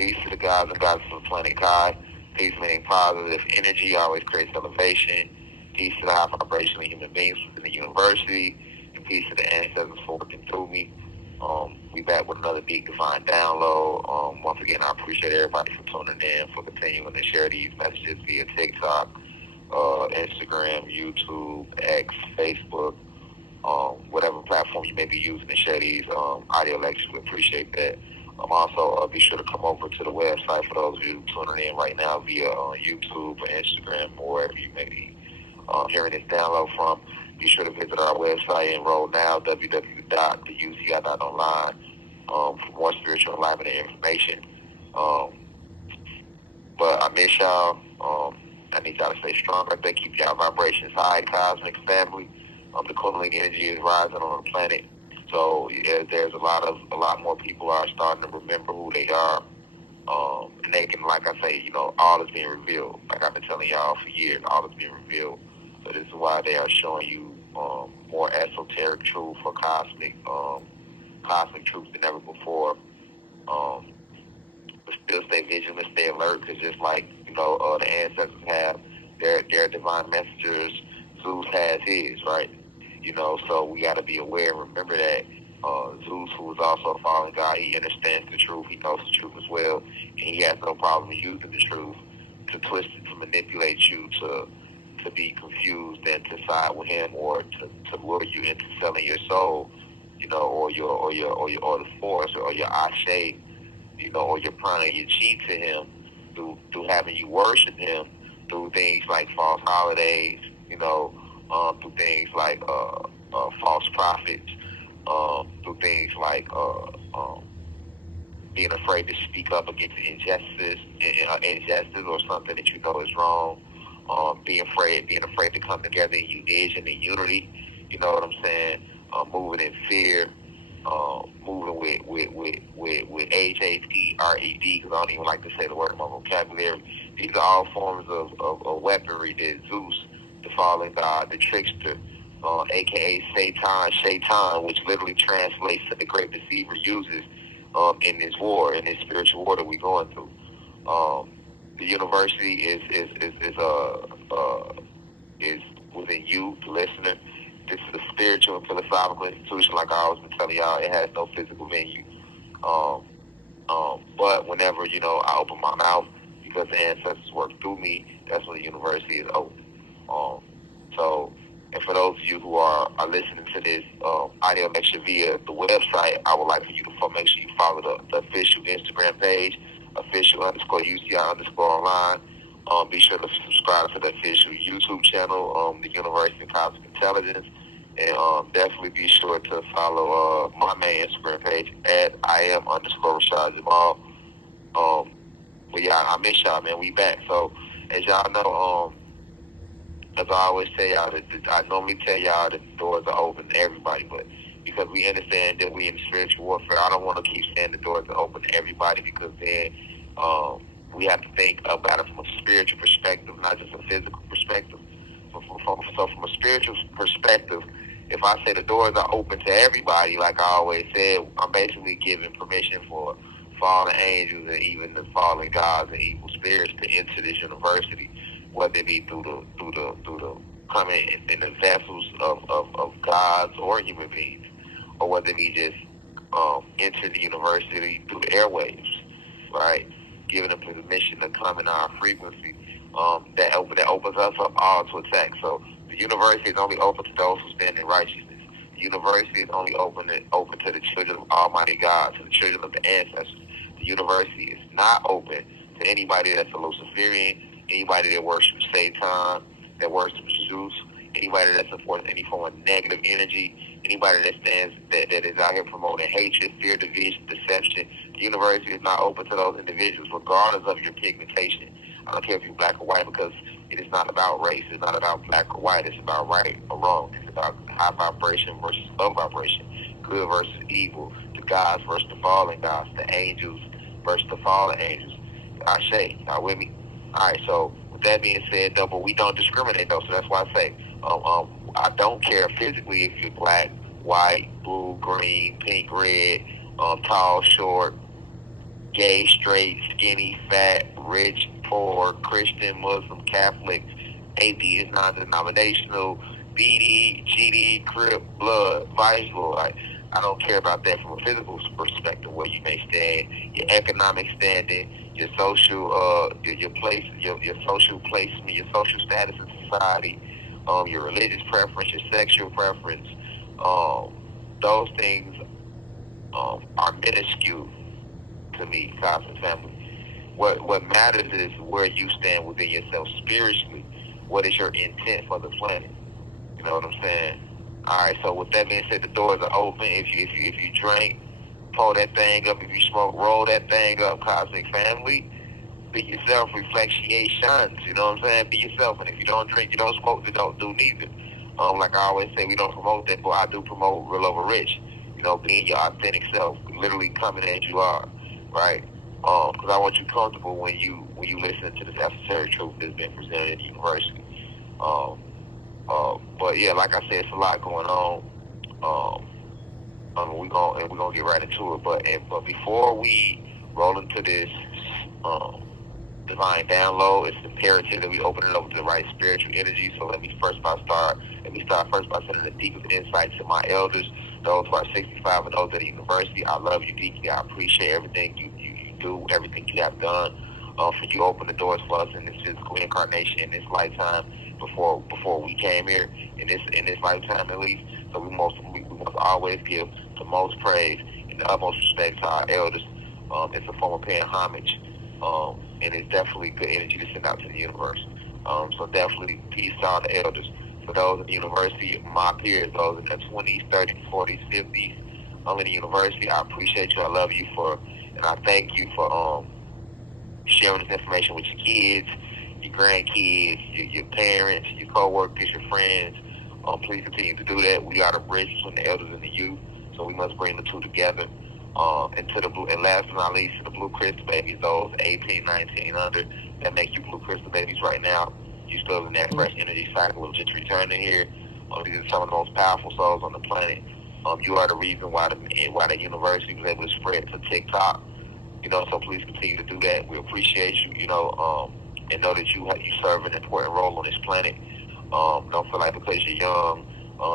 Peace to the gods and goddesses of the planet Kai. Peace meaning positive energy always creates elevation. Peace to the high vibrational human beings within the university. And peace to the ancestors for working through me. We back with another deep divine download. Once again, I appreciate everybody for tuning in, for continuing to share these messages via TikTok, Instagram, YouTube, X, Facebook, whatever platform you may be using to share these audio lectures. We appreciate that. Also, be sure to come over to the website for those of you tuning in right now via YouTube or Instagram or wherever you may be hearing this download from. Be sure to visit our website, enroll now, www.theuci.online, for more spiritual enlightenment and information. But I miss y'all. I need y'all to stay strong. I think keep y'all vibrations high, cosmic family. The Kundalini energy is rising on the planet. So there's a lot more people are starting to remember who they are. And they can, like I say, all is being revealed. Like I've been telling y'all for years, all is being revealed. So this is why they are showing you more esoteric truth or cosmic truth than ever before. But still stay vigilant, stay alert, because just like the ancestors have their divine messengers, Zeus has his, right? So we got to be aware and remember that Zeus, who is also a fallen god, he understands the truth. He knows the truth as well, and he has no problem using the truth to twist it, to manipulate you, to be confused and to side with him, or to lure you into selling your soul, or the force, or your ashe, or your prana, your chi to him, through having you worship him, through things like false holidays, through things like false prophets, through things like being afraid to speak up against injustice or something that you know is wrong, being afraid to come together in union and unity. You know what I'm saying? Moving in fear, moving with HAPRED, because I don't even like to say the word in my vocabulary. These are all forms of weaponry that Zeus, the fallen god, the trickster, aka Shaitan, which literally translates to the great deceiver, uses in this war, in this spiritual war that we're going through. The university is within you, the listener. This is a spiritual and philosophical institution, like I always been telling y'all. It has no physical venue. But whenever I open my mouth, because the ancestors work through me, that's when the university is open. And for those of you who are listening to this audio lecture via the website, I would like for you to make sure you follow the official Instagram page, official_UCI_online. Be sure to subscribe to the official YouTube channel, the University of Cosmic Intelligence, and definitely be sure to follow my main Instagram page at @IAM_Rashad Jamal. But yeah, I miss y'all, man. We back. So as y'all know, as I always tell y'all, I normally tell y'all that the doors are open to everybody, but because we understand that we in spiritual warfare, I don't want to keep saying the doors are open to everybody, because then we have to think about it from a spiritual perspective, not just a physical perspective. So from a spiritual perspective, if I say the doors are open to everybody, like I always said, I'm basically giving permission for fallen angels and even the fallen gods and evil spirits to enter this university, whether it be through the coming in the vessels of gods or human beings, or whether it be just enter the university through the airwaves, right? Giving them permission to come in our frequency. That opens us up all to attack. So the university is only open to those who stand in righteousness. The university is only open to the children of Almighty God, to the children of the ancestors. The university is not open to anybody that's a Luciferian, anybody that worships Satan, that worships Zeus, anybody that supports any form of negative energy, anybody that is out here promoting hatred, fear, division, deception. The university is not open to those individuals, regardless of your pigmentation. I don't care if you're black or white, because it is not about race. It's not about black or white. It's about right or wrong. It's about high vibration versus low vibration, good versus evil, the gods versus the fallen gods, the angels versus the fallen angels. Ashe, y'all with me? All right, so with that being said, though, but we don't discriminate, though, so that's why I say I don't care physically if you're black, white, blue, green, pink, red, tall, short, gay, straight, skinny, fat, rich, poor, Christian, Muslim, Catholic, atheist, non-denominational, BD, GD, Crip, Blood, Vice Lord. I don't care about that from a physical perspective, where you may stand, your economic standing, your social, your place, your social placement, your social status in society, your religious preference, your sexual preference. Those things are minuscule to me, Cosmic family. What matters is where you stand within yourself spiritually. What is your intent for the planet? You know what I'm saying? All right. So with that being said, the doors are open. If you drink, pull that thing up. If you smoke, roll that thing up. Cosmic family. Be yourself. Reflections. You know what I'm saying? Be yourself. And if you don't drink, you don't smoke, then don't do neither. Like I always say, we don't promote that, but I do promote real over rich. You know, being your authentic self, literally coming as you are, right? Because I want you comfortable when you listen to this esoteric truth that's been presented at the university. Um, but yeah, like I said, it's a lot going on. We're gonna get right into it. But before we roll into this divine download, it's imperative that we open it up to the right spiritual energy. So let me start first by sending the deepest insight to my elders, those who are 65 and those at the university. I love you deeply. I appreciate everything you do, everything you have done. For you open the doors for us in this physical incarnation in this lifetime before we came here in this lifetime at least. So we must always give the most praise and the utmost respect to our elders. It's a form of paying homage. And it's definitely good energy to send out to the universe. So definitely peace to all the elders. For those in the university, my peers, those in their 20s, 30s, 40s, 50s, in the university, I appreciate you. I love you and I thank you for sharing this information with your kids, your grandkids, your parents, your co-workers, your friends. Please continue to do that. We are the bridge between the elders and the youth, so we must bring the two together. And last but not least, to the blue crystal babies, those 18, 19 under, that make you blue crystal babies right now. You still in that fresh energy cycle of just returning here. These are some of the most powerful souls on the planet. You are the reason why the university was able to spread to TikTok. So please continue to do that. We appreciate you, and know that you serve an important role on this planet. Don't feel like because you're young,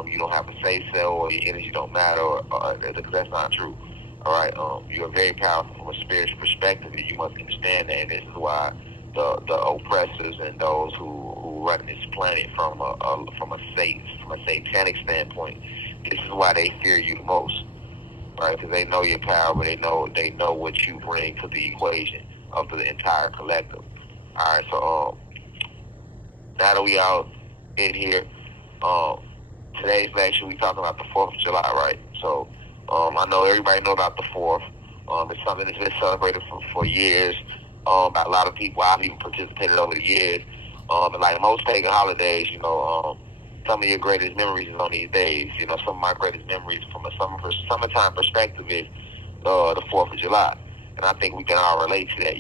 you don't have a say so or your energy don't matter, because that's not true. All right, you are very powerful from a spiritual perspective, and you must understand that. And this is why the oppressors and those who run this planet from a satanic standpoint, this is why they fear you the most, right? Because they know your power, they know what you bring to the equation of the entire collective. All right, so now that we out in here, today's lecture we talking about the 4th of July, right? So I know everybody know about the 4th. It's something that's been celebrated for years by a lot of people. I've even participated over the years. And like most pagan holidays, some of your greatest memories is on these days. Some of my greatest memories from a summertime perspective is the 4th of July. And I think we can all relate to that.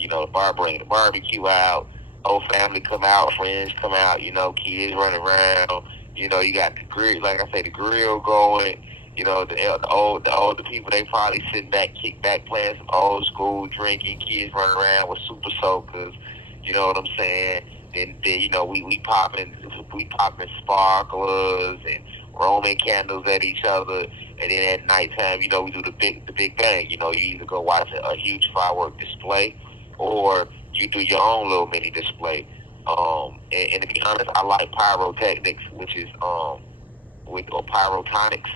Bring the barbecue out, whole family come out, friends come out, kids running around. You got the grill, like I say, the grill going. The older people, they probably sitting back, kick back, playing some old school, drinking, kids running around with super soakers. You know what I'm saying? Then we popping sparklers and Roman candles at each other. And then at nighttime, we do the big bang. You either go watch a huge firework display, or you do your own little mini display. And to be honest, I like pyrotechnics, which is or pyrotonics,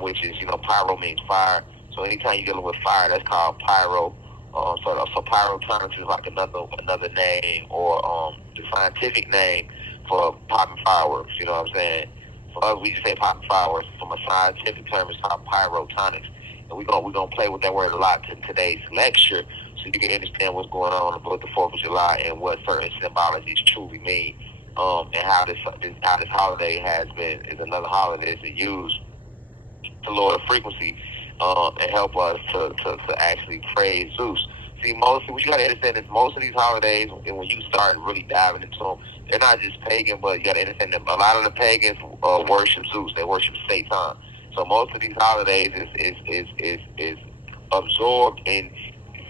which is pyro means fire. So anytime you're dealing with fire, that's called pyro. So pyrotonics is like another name, or the scientific name for popping fireworks. You know what I'm saying? For us, we just say popping fireworks. From a scientific term, it's called pyrotonics. And we're gonna play with that word a lot in today's lecture, so you can understand what's going on with the 4th of July and what certain symbologies truly mean, and how this holiday is another holiday that's used to lower the frequency, and help us to actually praise Zeus. See, what you got to understand is most of these holidays, and when you start really diving into them, they're not just pagan, but you got to understand that a lot of the pagans worship Zeus. They worship Satan. So most of these holidays is absorbed and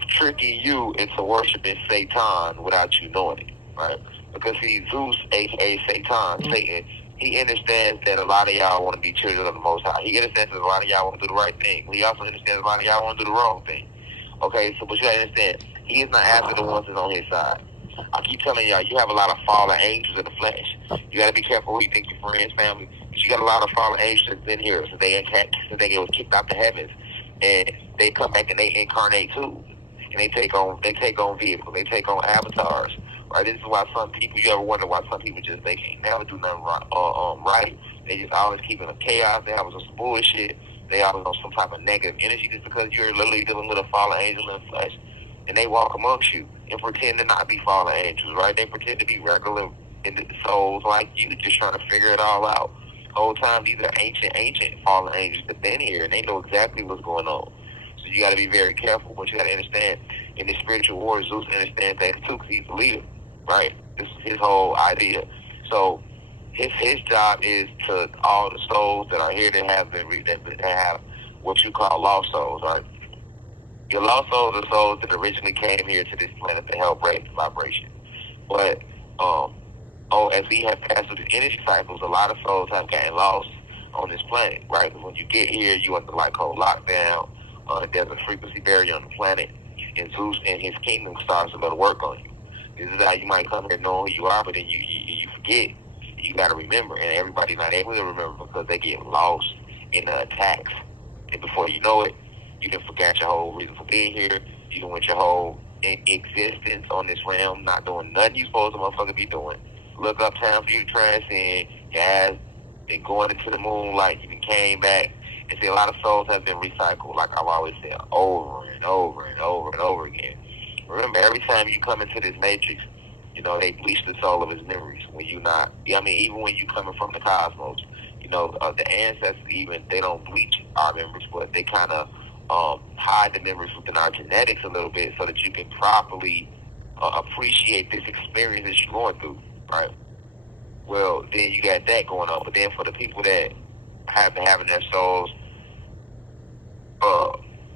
tricking you into worshiping Satan without you knowing it, right? Because see, Zeus, aka Satan, Satan, he understands that a lot of y'all want to be children of the Most High. He understands that a lot of y'all want to do the right thing. He also understands a lot of y'all want to do the wrong thing. Okay, so but you gotta understand, he is not after the ones that's on his side. I keep telling y'all, you have a lot of fallen angels in the flesh. You gotta be careful who you think your friends, family. But you got a lot of fallen angels in here, so they was kicked out the heavens, and they come back and they incarnate too, and they take on vehicles, they take on avatars. Right? This is why some people, you ever wonder why some people just they can't never do nothing right. They just always keeping a chaos. They always on some bullshit. They always on some type of negative energy just because you're literally dealing with a fallen angel in the flesh. And they walk amongst you and pretend to not be fallen angels, right? They pretend to be regular souls like you, just trying to figure it all out. The whole time, these are ancient fallen angels that been here, and they know exactly what's going on. So you got to be very careful, but you got to understand, in the spiritual war, Zeus understands that too, because he's the leader, right? This is his whole idea. So his job is to all the souls that are here that have what you call lost souls, right? Your lost souls are souls that originally came here to this planet to help raise the vibration. But as we have passed through the energy cycles, a lot of souls have gotten lost on this planet, right? Because when you get here, you under like cold lockdown. There's a frequency barrier on the planet, and Zeus and his kingdom starts to go to work on you. This is how you might come here knowing who you are, but then you forget. You got to remember, and everybody's not able to remember because they get lost in the attacks. And before you know it, you done forgot your whole reason for being here. You done went your whole existence on this realm, not doing nothing you supposed to motherfucker be doing. Look up, time for you to transcend. Your ass been going into the moonlight. You done came back. And see, a lot of souls have been recycled, like I've always said, over and over and over and over again. Remember, every time you come into this matrix, you know, they bleach the soul of his memories. When you not, I mean, even when you coming from the cosmos, you know, the ancestors even, they don't bleach our memories, but they kind of hide the memories within our genetics a little bit so that you can properly appreciate this experience that you're going through, right? Well, then you got that going on. But then for the people that have been having their souls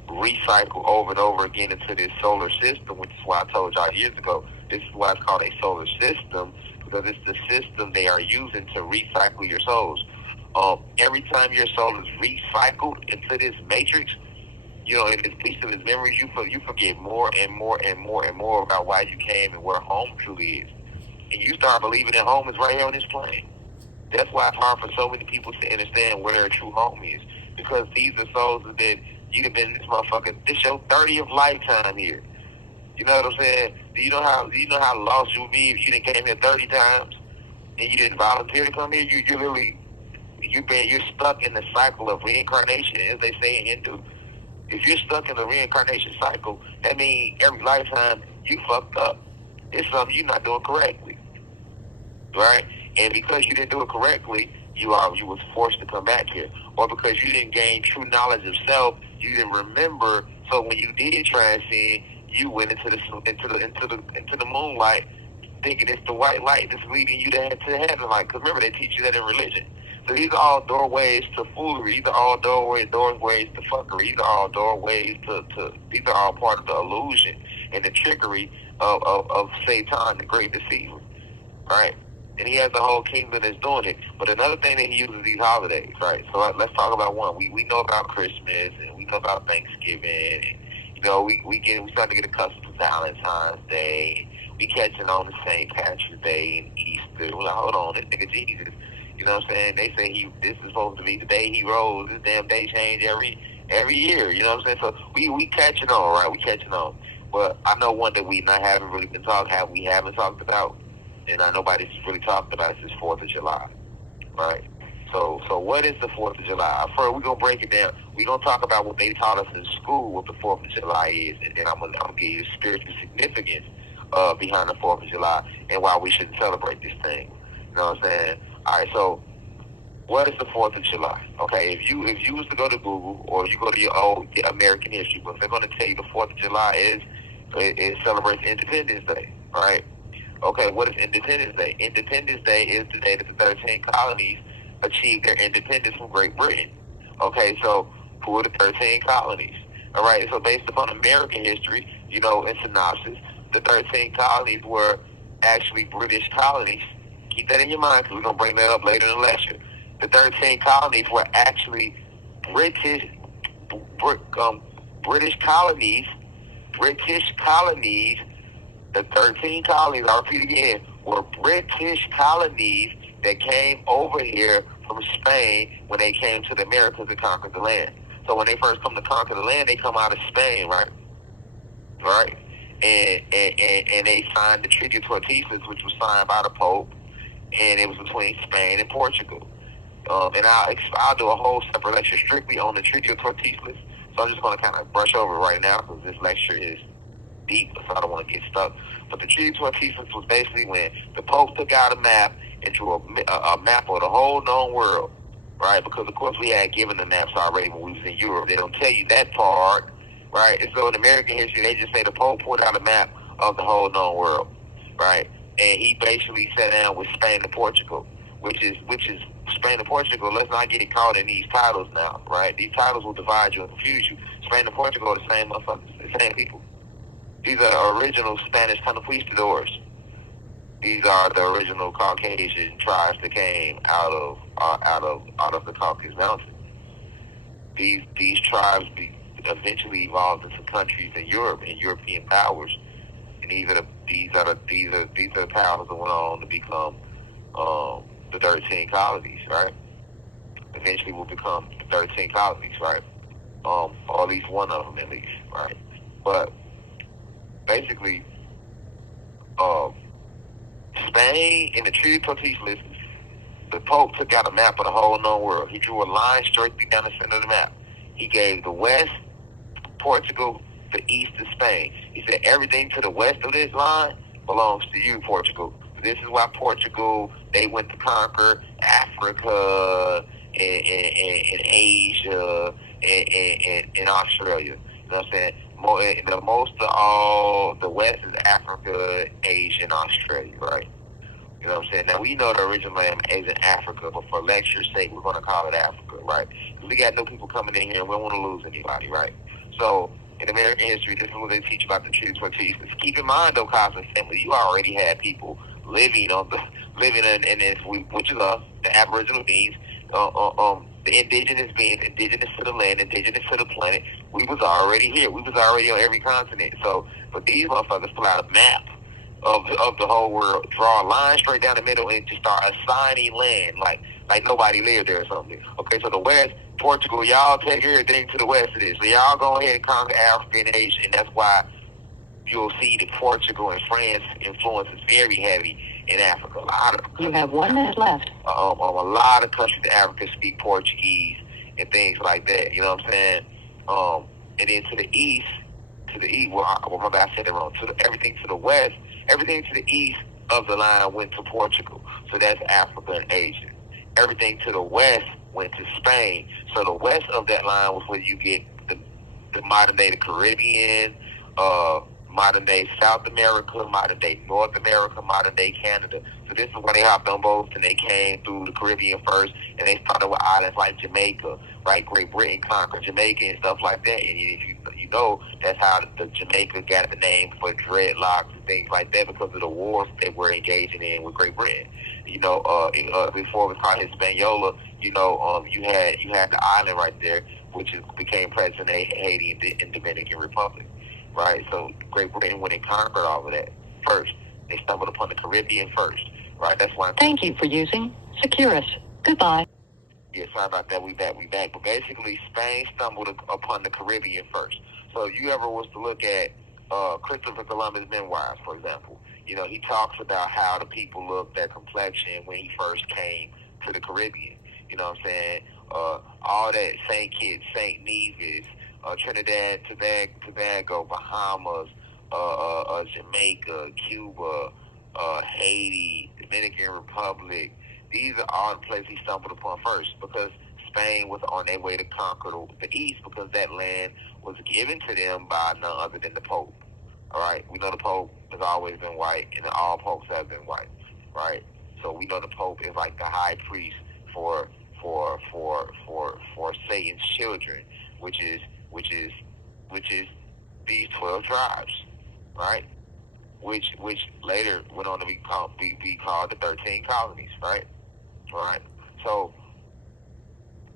recycle over and over again into this solar system, which is why I told y'all years ago, this is why it's called a solar system, because it's the system they are using to recycle your souls. Every time your soul is recycled into this matrix, you know, in this piece of his memories, you forget more and more and more and more about why you came and where home truly is. And you start believing that home is right here on this plane. That's why it's hard for so many people to understand where their true home is. Because these are souls that you've been in this motherfucker, this your 30th lifetime here. You know what I'm saying? Do you know how lost you would be if you didn't came here 30 times and you didn't volunteer to come here? You're stuck in the cycle of reincarnation, as they say in Hindu. If you're stuck in the reincarnation cycle, that means every lifetime you fucked up. It's something you're not doing correctly, right? And because you didn't do it correctly, you was forced to come back here, or because you didn't gain true knowledge of self, you didn't remember. So when you did transcend, you went into the moonlight, thinking it's the white light that's leading you to heaven. Like, cause remember they teach you that in religion. So these are all doorways to foolery. These are all doorways to fuckery. These are all doorways to these are all part of the illusion and the trickery of Satan, the great deceiver, right? And he has the whole kingdom that's doing it. But another thing that he uses these holidays, right? So let's talk about one. We know about Christmas and we know about Thanksgiving. And, you know, we start to get accustomed to Valentine's Day. We catching on to St. Patrick's Day and Easter. We're like, hold on, this nigga Jesus. You know what I'm saying? They say this is supposed to be the day he rose. This damn day change every year. You know what I'm saying? So we catching on, right? We catching on. But I know one that we haven't really been we haven't talked about, and nobody's really talked about it since 4th of July, right? So what is the 4th of July? First, we're going to break it down. We're going to talk about what they taught us in school, what the 4th of July is, and then I'm going to give you the spiritual significance behind the 4th of July and why we shouldn't celebrate this thing. You know what I'm saying? All right, so what is the 4th of July? Okay, if you was to go to Google or you go to your old American history books, they're going to tell you the 4th of July it celebrates Independence Day, right? Okay, what is Independence Day? Independence Day is the day that the 13 colonies achieved their independence from Great Britain. Okay, so who are the 13 colonies? All right, so based upon American history, in synopsis, the 13 colonies were actually British colonies. Keep that in your mind because we're going to bring that up later in the lecture. The 13 colonies were actually British British colonies. British colonies. The 13 colonies, I'll repeat again, were British colonies that came over here from Spain when they came to the Americas and conquered the land. So when they first come to conquer the land, they come out of Spain, right? Right? And they signed the Treaty of Tordesillas, which was signed by the Pope, and it was between Spain and Portugal. And I'll do a whole separate lecture strictly on the Treaty of Tordesillas. So I'm just going to kind of brush over it right now because this lecture is deep, so I don't want to get stuck. But the Treaty of Tordesillas was basically when the Pope took out a map and drew a map of the whole known world, right? Because, of course, we had given the maps already when we was in Europe. They don't tell you that part, right? And so in American history, they just say the Pope pulled out a map of the whole known world, right? And he basically sat down with Spain and Portugal, which is Spain and Portugal. Let's not get caught in these titles now, right? These titles will divide you and confuse you. Spain and Portugal are the same motherfuckers, the same people. These are original Spanish conquistadors. These are the original Caucasian tribes that came out of the Caucasus Mountains. These tribes eventually evolved into countries in Europe and European powers, and these are the powers that went on to become the 13 colonies, right? Eventually will become the 13 colonies, right? Or at least one of them, at least, right? But basically, Spain in the Treaty of Tordesillas, the Pope took out a map of the whole known world. He drew a line straight down the center of the map. He gave the west Portugal, the east to Spain. He said everything to the west of this line belongs to you, Portugal. This is why Portugal, they went to conquer Africa and Asia and Australia. You know what I'm saying? Most of all, the West is Africa, Asia, and Australia, right? You know what I'm saying? Now, we know the original land is in Africa, but for lecture's sake, we're going to call it Africa, right? Because we got new people coming in here, and we don't want to lose anybody, right? So, in American history, this is what they teach about the Treaty of Tordesillas. Keep in mind, though, Cosmic family, you already had people living in this, which is us, the Aboriginal beings, the indigenous beings, indigenous to the land, indigenous to the planet. We was already here. We was already on every continent. So, but these motherfuckers pull out a map of the whole world, draw a line straight down the middle, and just start assigning land like nobody lived there or something. Okay, so the West, Portugal, y'all take everything to the west of this. So y'all go ahead and conquer Africa and Asia, and that's why you'll see that Portugal and France influence is very heavy in Africa. You have 1 minute left. A lot of countries in Africa speak Portuguese and things like that. You know what I'm saying? And then to the east, well, my bad, I said it wrong. Everything to the west, everything to the east of the line went to Portugal. So that's Africa and Asia. Everything to the west went to Spain. So the west of that line was where you get the modern day the Caribbean, modern day South America, modern day North America, modern day Canada. So this is when they hopped on boats and they came through the Caribbean first, and they started with islands like Jamaica, right? Great Britain conquered Jamaica and stuff like that. And if you know, that's how the Jamaica got the name for dreadlocks and things like that because of the wars they were engaging in with Great Britain. You know, before it was called Hispaniola, you know, you had the island right there, which became present day Haiti and Dominican Republic. Right, so Great Britain went and conquered all of that first. They stumbled upon the Caribbean first, right? That's why. Thank you for using Securus. Goodbye. Yeah, sorry about that. We back. But basically, Spain stumbled upon the Caribbean first. So if you ever was to look at Christopher Columbus' memoirs, for example, you know, he talks about how the people looked, their complexion when he first came to the Caribbean. You know what I'm saying? All that St. Kitts, St. Nevis, Trinidad, Tobago, Bahamas, Jamaica, Cuba, Haiti, Dominican Republic. These are all the places he stumbled upon first because Spain was on their way to conquer the East because that land was given to them by none other than the Pope. All right, we know the Pope has always been white, and all popes have been white, right? So we know the Pope is like the high priest for Satan's children, which is these 12 tribes, right? Which later went on to be called the 13 colonies, right? Right. So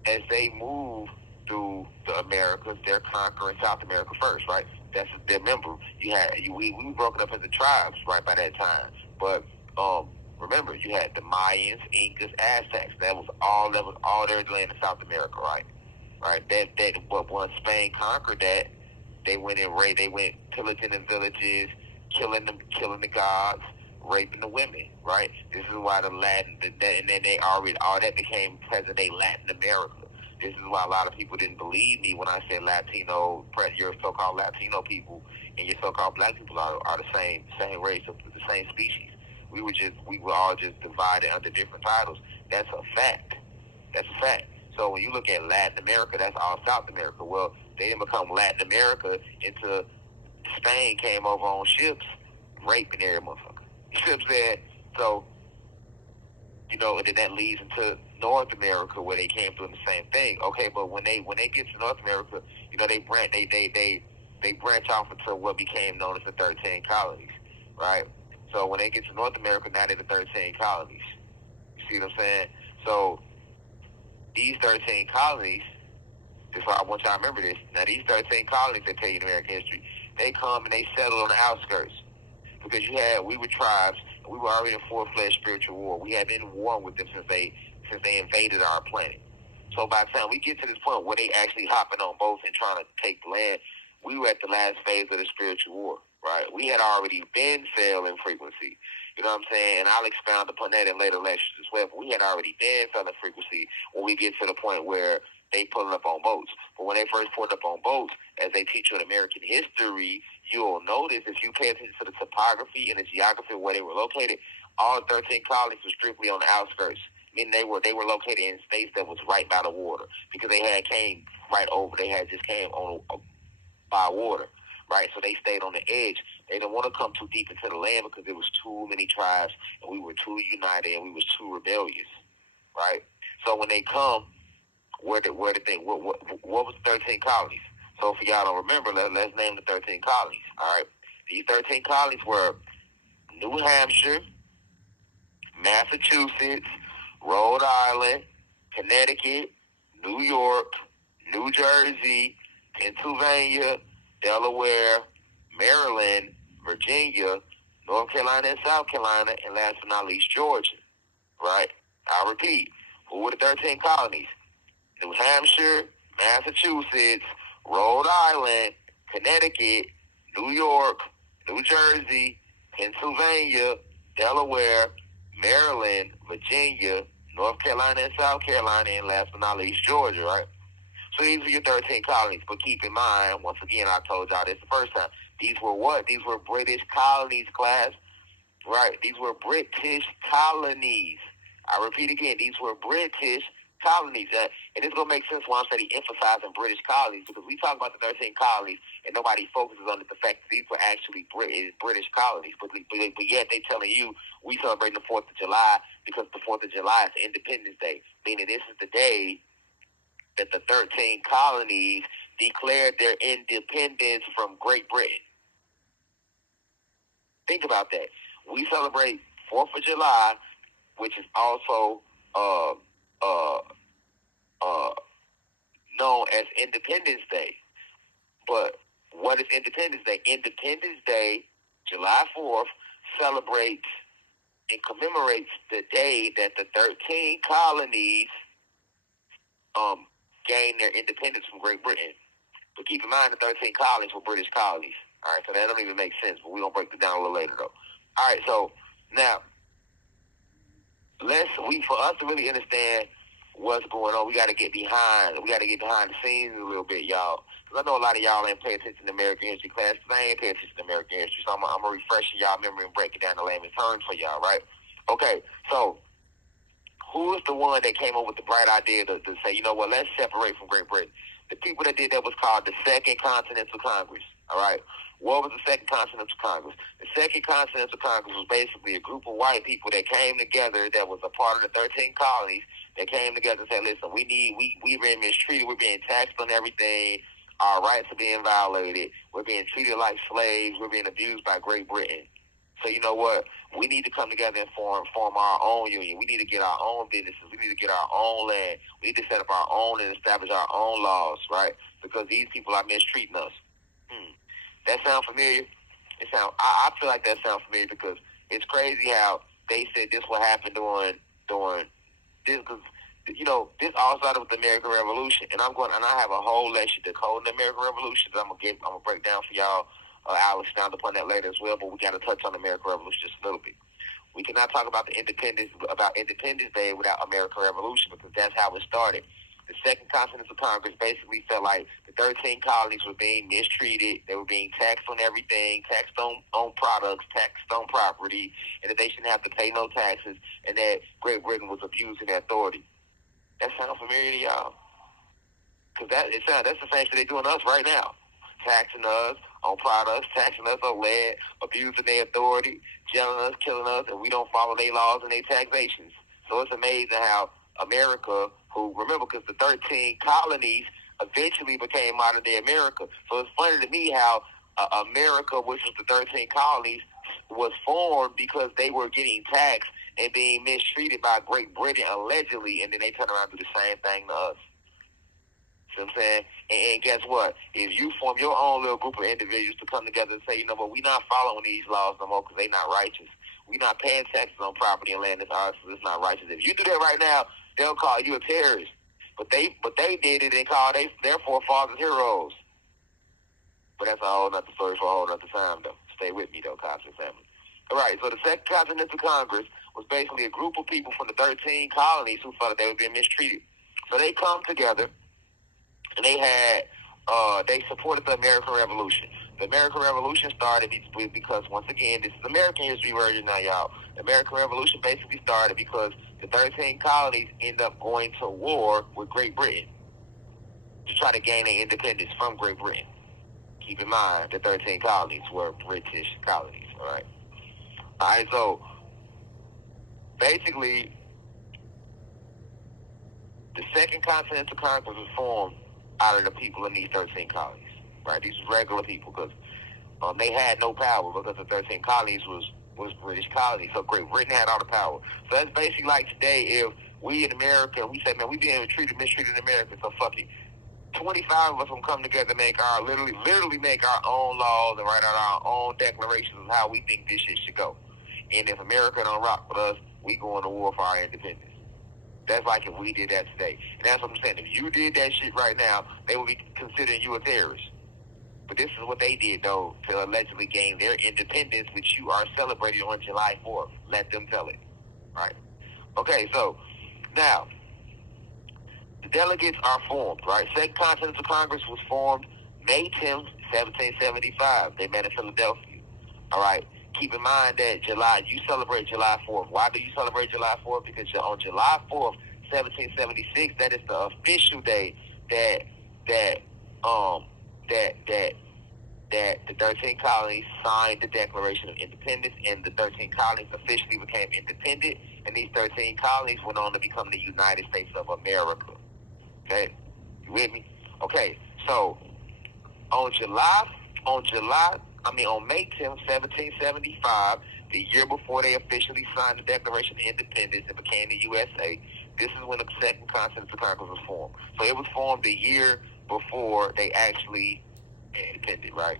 as they move through the Americas, they're conquering South America first, right? That's remember we were broken up into tribes right by that time, but remember you had the Mayans, Incas, Aztecs. That was all their land in South America, right? Right. But once Spain conquered that, they went pillaging the villages, killing the gods, raping the women, right? This is why and then they already all that became present day Latin America. This is why a lot of people didn't believe me when I said Latino, your so-called Latino people and your so-called black people are the same race, of the same species. We were all just divided under different titles. That's a fact. That's a fact. So when you look at Latin America, that's all South America. Well, they didn't become Latin America until Spain came over on ships, raping every motherfucker. You see what I'm saying? So, and then that leads into North America where they came doing the same thing. Okay, but when they get to North America, they branch off into what became known as the 13 colonies, right? So when they get to North America, now they're the 13 colonies. You see what I'm saying? So these 13 colonies, that's why I want y'all to remember this. Now, these 13 colonies that tell you in American history, they come and they settle on the outskirts. Because we were tribes, and we were already in full-fledged spiritual war. We had been in war with them since they invaded our planet. So by the time we get to this point where they actually hopping on boats and trying to take the land, we were at the last phase of the spiritual war, right? We had already been failing frequency. You know what I'm saying? And I'll expound upon that in later lectures as well. But we had already been failing frequency when we get to the point where they pulling up on boats. But when they first pulled up on boats, as they teach you in American history, you'll notice if you pay attention to the topography and the geography of where they were located, all 13 colonies were strictly on the outskirts. Meaning they were located in states that was right by the water because they had came right over. They had just came on by water, right? So they stayed on the edge. They didn't want to come too deep into the land because there was too many tribes and we were too united and we was too rebellious, right? So when they come, what was the 13 colonies? So if y'all don't remember, let's name the 13 colonies, all right? These 13 colonies were New Hampshire, Massachusetts, Rhode Island, Connecticut, New York, New Jersey, Pennsylvania, Delaware, Maryland, Virginia, North Carolina and South Carolina, and last but not least, Georgia, right? I'll repeat. Who were the 13 colonies? New Hampshire, Massachusetts, Rhode Island, Connecticut, New York, New Jersey, Pennsylvania, Delaware, Maryland, Virginia, North Carolina and South Carolina, and last but not least, Georgia, right? So these are your 13 colonies. But keep in mind, once again, I told y'all this the first time, these were what? These were British colonies, class, right? These were British colonies. I repeat again, these were British colonies. And it's going to make sense when I'm studying emphasizing British colonies because we talk about the 13 colonies and nobody focuses on the fact that these were actually British colonies. But yet they telling you we celebrate the 4th of July because the 4th of July is Independence Day, meaning this is the day that the 13 colonies declared their independence from Great Britain. Think about that. We celebrate 4th of July, which is also known as Independence Day. But what is Independence Day? Independence Day, July 4th, celebrates and commemorates the day that the 13 colonies gained their independence from Great Britain. But keep in mind, the 13 colonies were British colonies. All right, so that don't even make sense, but we're going to break it down a little later, though. All right, so now, for us to really understand what's going on, we got to get behind the scenes a little bit, y'all. Because I know a lot of y'all ain't paying attention to American history class, because I ain't paying attention to American history, so I'm going to refresh y'all memory and break it down to layman's terms for y'all, right? Okay, so who is the one that came up with the bright idea to say, you know what, let's separate from Great Britain? The people that did that was called the Second Continental Congress, all right? What was the Second Continental Congress? The Second Continental Congress was basically a group of white people that came together that was a part of the 13 colonies that came together and said, listen, we've been mistreated, we're being taxed on everything. Our rights are being violated. We're being treated like slaves. We're being abused by Great Britain. So you know what? We need to come together and form our own union. We need to get our own businesses. We need to get our own land. We need to set up our own and establish our own laws, right? Because these people are mistreating us. That sound familiar? I feel like that sounds familiar because it's crazy how they said this will happen during this, because this all started with the American Revolution, and I have a whole lecture decoding the American Revolution that I'm gonna break down for y'all. I'll expound upon that later as well, but we got to touch on the American Revolution just a little bit. We cannot talk about Independence Day without American Revolution, because that's how it started. The Second Continental Congress basically felt like the 13 colonies were being mistreated. They were being taxed on everything, taxed on products, taxed on property, and that they shouldn't have to pay no taxes, and that Great Britain was abusing their authority. That sound familiar to y'all? Because that's the same shit they're doing to us right now. Taxing us on products, taxing us on land, abusing their authority, jailing us, killing us, and we don't follow their laws and their taxations. So it's amazing how America, who, remember, because the 13 colonies eventually became modern day America. So it's funny to me how America, which was the 13 colonies, was formed because they were getting taxed and being mistreated by Great Britain allegedly, and then they turn around and do the same thing to us. See what I'm saying? And guess what? If you form your own little group of individuals to come together and say, you know what, we're not following these laws no more because they're not righteous. We're not paying taxes on property and land that's ours, so it's not righteous. If you do that right now, they'll call you a terrorist. But they did it and called their forefathers heroes. But that's a whole nother story for a whole nother time, though. Stay with me, though, Cosmic family. All right, so the Second Continental Congress was basically a group of people from the 13 colonies who felt that they were being mistreated. So they come together, and they supported the American Revolution. The American Revolution started because, once again, this is American history version now, y'all. The American Revolution basically started because the 13 colonies ended up going to war with Great Britain to try to gain their independence from Great Britain. Keep in mind, the 13 colonies were British colonies, all right? All right, so basically, the Second Continental Congress was formed out of the people in these 13 colonies, right? These regular people, because they had no power because the 13 colonies was British colonies, so Great Britain had all the power. So that's basically like today, if we in America, we say, man, we being mistreated in America, so fuck it. 25 of us will come together and literally make our own laws and write out our own declarations of how we think this shit should go. And if America don't rock with us, we going to war for our independence. That's like if we did that today. And that's what I'm saying. If you did that shit right now, they would be considering you a terrorist. But this is what they did, though, to allegedly gain their independence, which you are celebrating on July 4th. Let them tell it. Right? Okay, so now, the delegates are formed, right? Second Continental Congress was formed May 10th, 1775. They met in Philadelphia. All right? Keep in mind that you celebrate July 4th. Why do you celebrate July 4th? Because on July 4th, 1776, that is the official day that the 13 colonies signed the Declaration of Independence, and the 13 colonies officially became independent, and these 13 colonies went on to become the United States of America. Okay? You with me? Okay, so on May 10th, 1775, the year before they officially signed the Declaration of Independence and became the USA, this is when the Second Continental Congress was formed. So it was formed a year before they actually independent, right?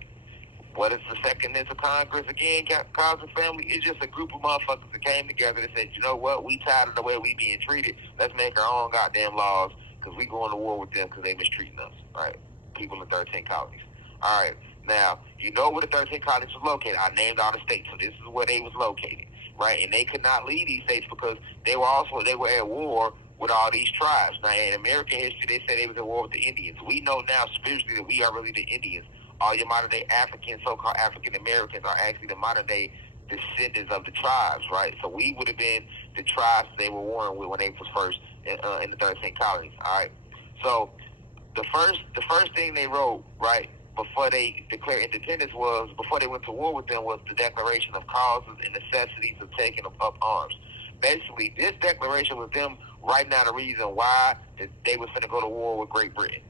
What is the Second Continental Congress again, Cosmic family? It's just a group of motherfuckers that came together and said, you know what, we tired of the way we being treated. Let's make our own goddamn laws because we going to war with them because they mistreating us, right? People in 13 colonies. All right, now, you know where the 13 colonies was located. I named all the states, so this is where they was located, right? And they could not leave these states because they were at war with all these tribes. Now, in American history, they said they was at war with the Indians. We know now spiritually that we are really the Indians. All your modern-day so-called African Americans are actually the modern-day descendants of the tribes, right? So we would have been the tribes they were warring with when they was first in the 13 colonies, all right? So the first thing they wrote, right, before they declared independence before they went to war with them, was the Declaration of Causes and Necessities of Taking up Arms. Basically, this declaration was them writing out a reason why they was going to go to war with Great Britain.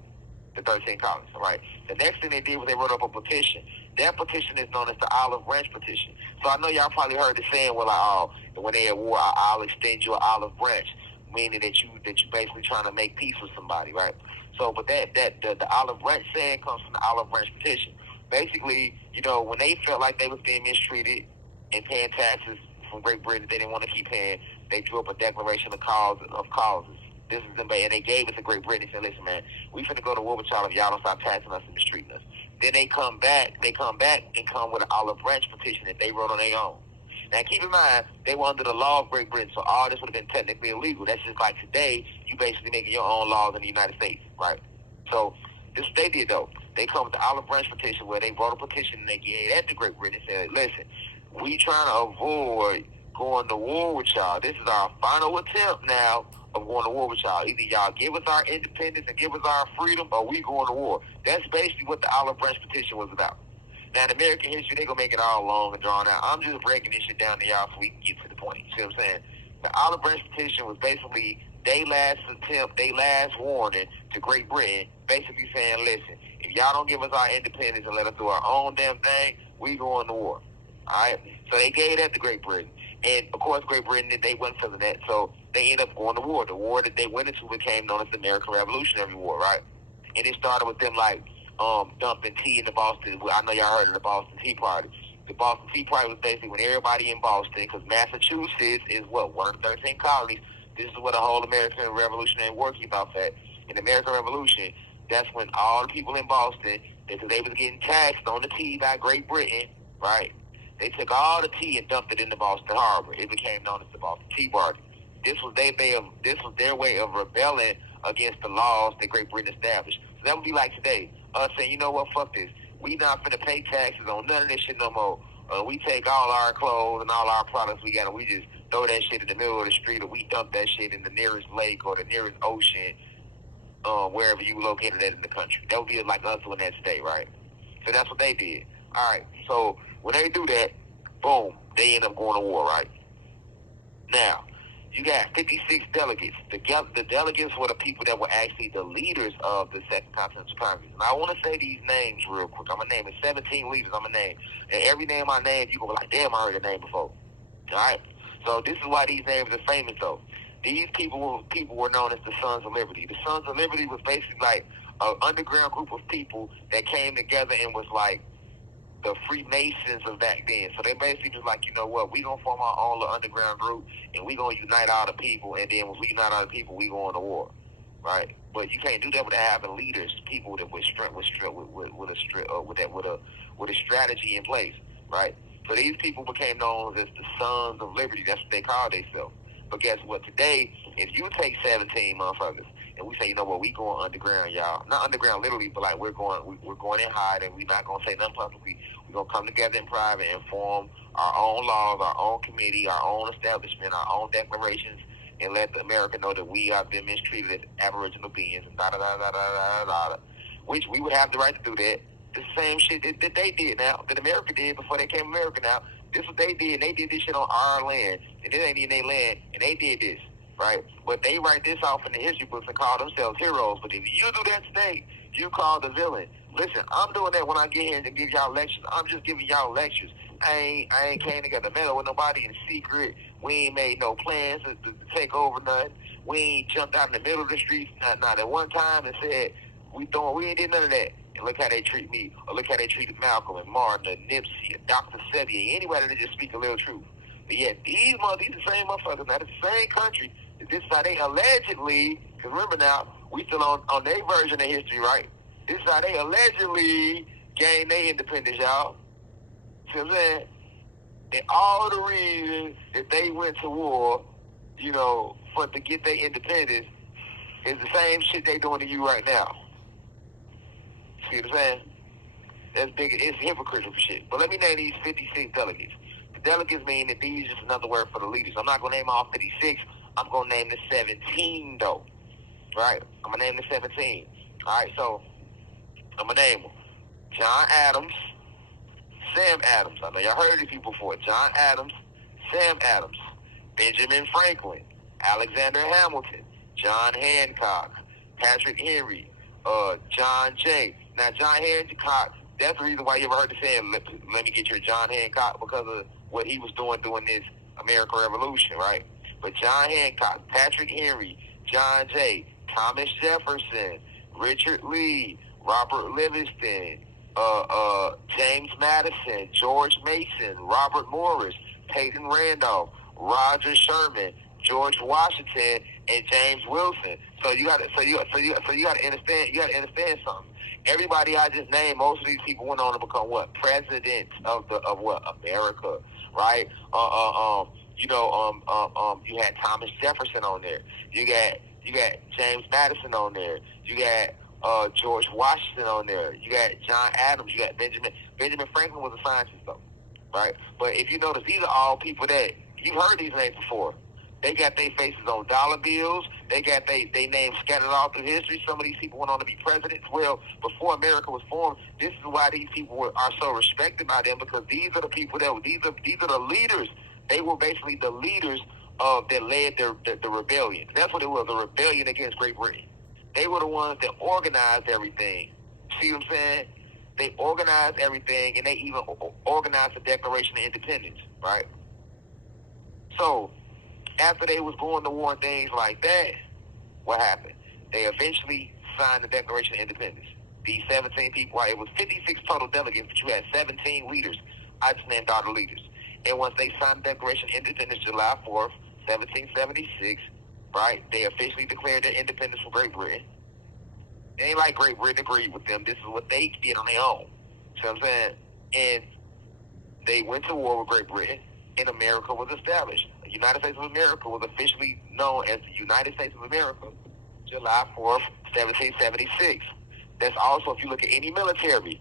the 13 colonies, all right? The next thing they did was they wrote up a petition. That petition is known as the Olive Branch Petition. So I know y'all probably heard the saying, well, like, oh, when they at war, I'll extend you an olive branch, meaning that you basically trying to make peace with somebody, right? So, but the olive branch saying comes from the Olive Branch Petition. Basically, when they felt like they was being mistreated and paying taxes from Great Britain, they didn't want to keep paying. They drew up a declaration of causes. This is them, and they gave it to Great Britain. They said, "Listen, man, we finna go to war with y'all if y'all don't stop taxing us and mistreating us." Then they come back and come with an Olive Branch Petition that they wrote on their own. Now, keep in mind, they were under the law of Great Britain, so all this would have been technically illegal. That's just like today, you basically making your own laws in the United States, right? So this is what they did, though. They come with the Olive Branch Petition where they wrote a petition and they gave that to Great Britain and said, "Listen, we trying to avoid going to war with y'all. This is our final attempt now of going to war with y'all. Either y'all give us our independence and give us our freedom, or we going to war." That's basically what the Olive Branch Petition was about. Now, in American history, they going to make it all long and drawn out. I'm just breaking this shit down to y'all so we can get to the point. You see what I'm saying? The Olive Branch Petition was basically their last attempt, their last warning to Great Britain, basically saying, listen, if y'all don't give us our independence and let us do our own damn thing, we going to war. All right? So they gave that to Great Britain. And, of course, Great Britain, they wasn't feeling that, so they ended up going to war. The war that they went into became known as the American Revolutionary War, right? And it started with them, like, dumping tea in the Boston. I know y'all heard of the Boston Tea Party. The Boston Tea Party was basically when everybody in Boston, because Massachusetts is one of the 13 colonies. This is where the whole American Revolutionary War came off at. In the American Revolution, that's when all the people in Boston, because they was getting taxed on the tea by Great Britain, right? They took all the tea and dumped it in the Boston Harbor. It became known as the Boston Tea Party. This was their way of rebelling against the laws that Great Britain established. So that would be like today, us saying, you know what, fuck this. We not finna pay taxes on none of this shit no more. We take all our clothes and all our products we got and we just throw that shit in the middle of the street, or we dump that shit in the nearest lake or the nearest ocean, wherever you located at in the country. That would be like us doing that today, right? So that's what they did. All right, so when they do that, boom, they end up going to war, right? Now, you got 56 delegates. The delegates were the people that were actually the leaders of the Second Continental Congress. And I want to say these names real quick. I'm going to name it 17 leaders. I'm going to name. And every name I name, you're going to be like, damn, I heard the name before. All right? So this is why these names are famous, though. These people were known as the Sons of Liberty. The Sons of Liberty was basically like an underground group of people that came together and was like the Freemasons of back then. So they basically was like, you know what, we gonna form our own little underground group and we gonna unite all the people, and then when we unite all the people, we going to war, right? But you can't do that without having leaders, people that with a strategy in place, right? So these people became known as the Sons of Liberty. That's what they called themselves. But guess what? Today, if you take 17 motherfuckers and we say, you know what, we going underground, y'all. Not underground literally, but like we're going in hide, and we're not gonna say nothing publicly. We're gonna come together in private and form our own laws, our own committee, our own establishment, our own declarations, and let America know that we have been mistreated as Aboriginal beings and da da da da da da da. Which we would have the right to do that. The same shit that they did now, that America did before they came America now. This is what they did, and they did this shit on our land, and it ain't even their land, and they did this, right? But they write this off in the history books and call themselves heroes. But if you do that today, you call the villain. Listen, I'm doing that when I get here to give y'all lectures. I'm just giving y'all lectures. I ain't came together meddle with nobody in secret. We ain't made no plans to take over nothing. We ain't jumped out in the middle of the streets not at one time and said we ain't did none of that. And look how they treat me, or look how they treated Malcolm and Martin and Nipsey and Dr. Sebi, anybody that just speak a little truth. But yet these the same motherfuckers, now the same country, this is how they allegedly, because remember now, we still on their version of history, right? This is how they allegedly gained their independence, y'all. See what I'm saying? And all the reasons that they went to war, to get their independence is the same shit they doing to you right now. See what I'm saying? That's big. It's hypocritical shit. But let me name these 56 delegates. The delegates mean that these is just another word for the leaders. I'm not going to name all 56. I'm going to name the 17, though. Right? I'm going to name the 17. All right, so I'm going to name them. John Adams, Sam Adams. I know y'all heard these people before. John Adams, Sam Adams, Benjamin Franklin, Alexander Hamilton, John Hancock, Patrick Henry, John Jay. Now, John Hancock, that's the reason why you ever heard the saying, let me get your John Hancock, because of what he was doing during this American Revolution, right? But John Hancock, Patrick Henry, John Jay, Thomas Jefferson, Richard Lee, Robert Livingston, James Madison, George Mason, Robert Morris, Peyton Randolph, Roger Sherman, George Washington, and James Wilson. So you got to understand. You got to understand something. Everybody I just named, most of these people went on to become what? Presidents of what? America, right? You had Thomas Jefferson on there. You got James Madison on there. You got George Washington on there. You got John Adams. You got Benjamin Franklin was a scientist though, right? But if you notice, these are all people that you've heard these names before. They got their faces on dollar bills. They got their names scattered all through history. Some of these people went on to be presidents. Well, before America was formed, this is why these people are so respected by them, because these are the people these are the leaders. They were basically the leaders that led the rebellion. That's what it was, a rebellion against Great Britain. They were the ones that organized everything. See what I'm saying? They organized everything, and they even organized the Declaration of Independence, right? So after they was going to war and things like that, what happened? They eventually signed the Declaration of Independence. These 17 people, it was 56 total delegates, but you had 17 leaders. I just named all the leaders. And once they signed the Declaration of Independence, July 4th, 1776, right, they officially declared their independence from Great Britain. It ain't like Great Britain agreed with them. This is what they did on their own. See what I'm saying? And they went to war with Great Britain, and America was established. The United States of America was officially known as the United States of America, July 4th, 1776. That's also, if you look at any military,